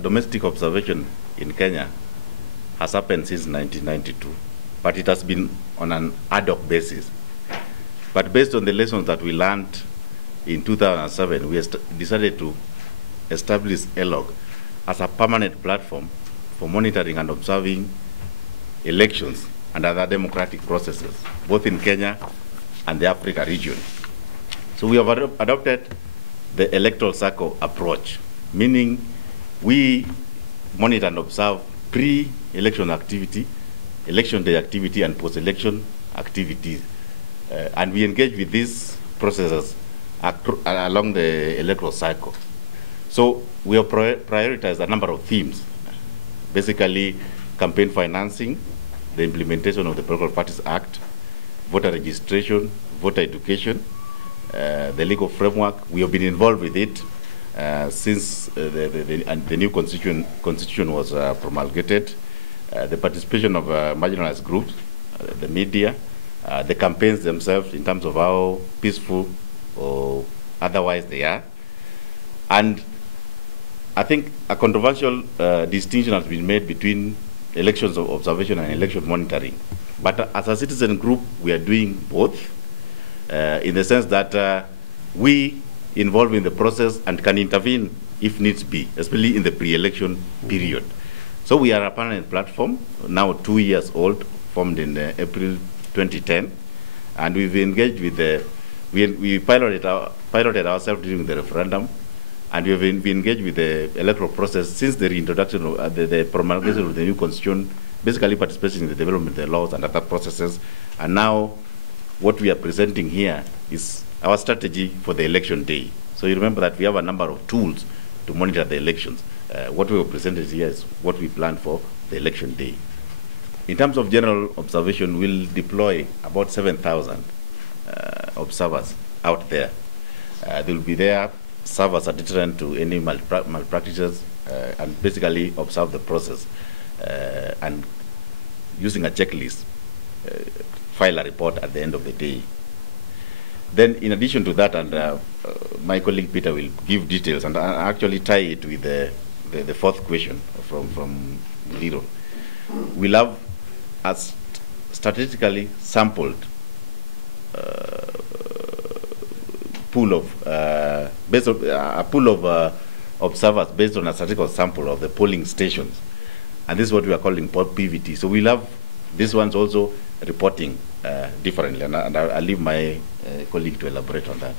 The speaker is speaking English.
Domestic observation in Kenya has happened since 1992, but it has been on an ad hoc basis. But based on the lessons that we learned in 2007, we decided to establish ELOG as a permanent platform for monitoring and observing elections and other democratic processes, both in Kenya and the Africa region. So we have adopted the electoral cycle approach, meaning we monitor and observe pre-election activity, election day activity, and post-election activities. And we engage with these processes along the electoral cycle. So we have prioritized a number of themes, basically campaign financing, the implementation of the Political Parties Act, voter registration, voter education, the legal framework. We have been involved with it since the new constitution was promulgated, the participation of marginalized groups, the media, the campaigns themselves in terms of how peaceful or otherwise they are. And I think a controversial distinction has been made between elections observation and election monitoring. But as a citizen group, we are doing both in the sense that we involved in the process and can intervene if needs be, especially in the pre-election period. So we are a permanent platform, now 2 years old, formed in April 2010, and we've engaged with we piloted ourselves during the referendum, and we've been engaged with the electoral process since the reintroduction of the promulgation of the new constitution, basically participating in the development of the laws and other processes. And now what we are presenting here is our strategy for the election day. So you remember that we have a number of tools to monitor the elections. What we have presented here is what we plan for the election day. In terms of general observation, we'll deploy about 7,000 observers out there. They will be there, serve as a deterrent to any malpractices, and basically observe the process and using a checklist, file a report at the end of the day. Then, in addition to that, and my colleague Peter will give details, and I actually tie it with the fourth question from Liro. We'll have a statistically sampled pool of observers based on a statistical sample of the polling stations, and this is what we are calling PVT. So we'll have these ones also reporting differently, and I'll leave my colleague to elaborate on that.